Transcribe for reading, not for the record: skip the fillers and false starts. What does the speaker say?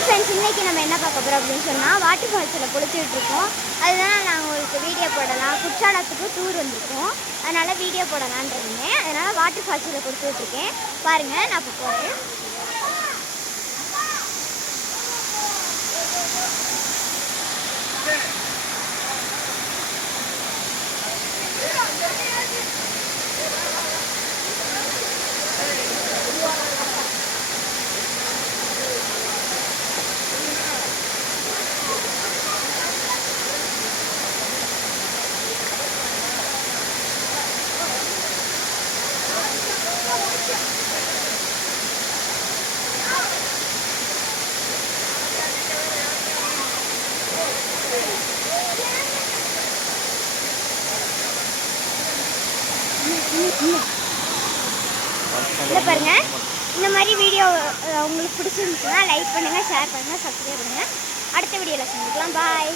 Hi friends, இன்றைக்கி நம்ம என்ன பார்க்க போகிறோம் அப்படின்னு சொன்னால் வாட்டர் ஃபால்ஸில் குளிச்சுட்ருக்கோம். அதுதான் நான் உங்களுக்கு வீடியோ போடலாம். குற்றாலத்துக்கு டூர் வந்திருக்கோம், அதனால் வீடியோ போடலான்னு இருந்தேன். அதனால் வாட்டர் ஃபால்ஸில் குளிச்சுட்ருக்கேன். பாருங்கள், நான் இப்போ போகிறேன். இல்லை பாருங்கள், இந்த மாதிரி வீடியோ உங்களுக்கு பிடிச்சிருந்துச்சுன்னா லைக் பண்ணுங்கள், ஷேர் பண்ணுங்கள், சப்ஸ்கிரைப் பண்ணுங்கள். அடுத்த வீடியோவில் சந்திக்கலாம். பாய்.